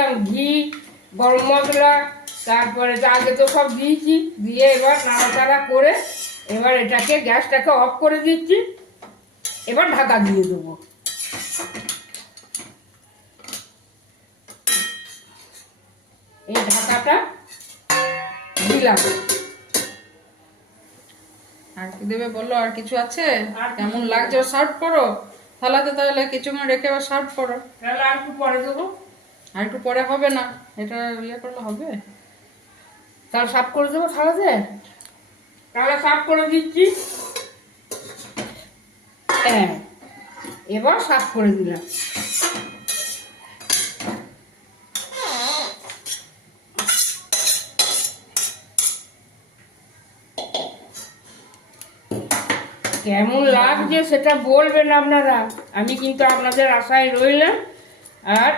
দিলাম ঘি, গরম মশলা, তারপরে আগে তো সব দিয়েছি, দিয়ে এবার নাড়াচাড়া করে এবার এটাকে গ্যাসটাকে অফ করে দিচ্ছি। এবার ঢাকা দিয়ে দেবো। এই ঢাকাটা দিলাম। আর কি দেবে বলো? আর কিছু আছে? কেমন লাগছে? সার্ভ করো থালাতে, তাহলে কিছুক্ষণ রেখে আবার সার্ভ করো। তাহলে আর একটু পরে দেবো। আর একটু পরে হবে না? এটা ইয়ে করলে হবে? তাহলে সাফ করে দেবো থালাতে। তাহলে সাফ করে দিচ্ছি। হ্যাঁ, এবার সাফ করে দিলাম। কেমন লাগছে সেটা বলবেন আপনারা। আমি কিন্তু আপনাদের আশায় রইলাম। আর